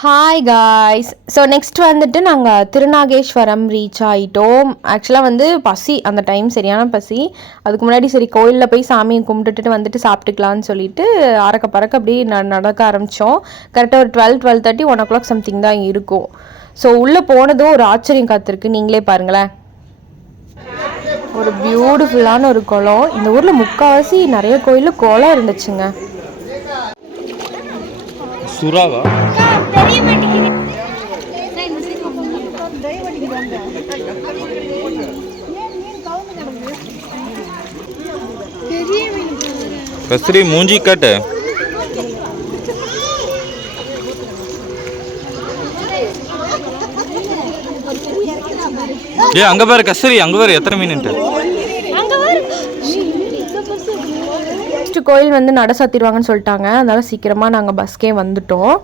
Hi guys. So next வந்துட்டு நாங்கள் Thirunageswaram reach ஆகிட்டோம். ஆக்சுவலாக வந்து பசி, அந்த டைம் சரியான பசி. அதுக்கு முன்னாடி சரி கோயிலில் போய் சாமியை கும்பிட்டுட்டு வந்துட்டு சாப்பிட்டுக்கலான்னு சொல்லிட்டு அறக்க பறக்க அப்படியே நடக்க ஆரம்பித்தோம். கரெக்டாக ஒரு 12:30 1 o'clock சம்திங் தான் இருக்கும். ஸோ உள்ளே போனதும் ஒரு ஆச்சரியம் காத்திருக்கு, நீங்களே பாருங்களேன். ஒரு பியூட்டிஃபுல்லான ஒரு குளம். இந்த ஊரில் முக்கால்வாசி நிறைய கோயிலில் குளம் இருந்துச்சுங்க. சுறாவா கஸ்தூரி மூஞ்சி காட்டு. அங்க பாரு கஸ்தூரி, அங்க பாரு எத்தனை மீன்ட்டு. கோயில் வந்து நட சாத்திடுவாங்கன்னு சொல்லிட்டாங்க, அதனால சீக்கிரமாக நாங்கள் பஸ்க்கே வந்துட்டோம்.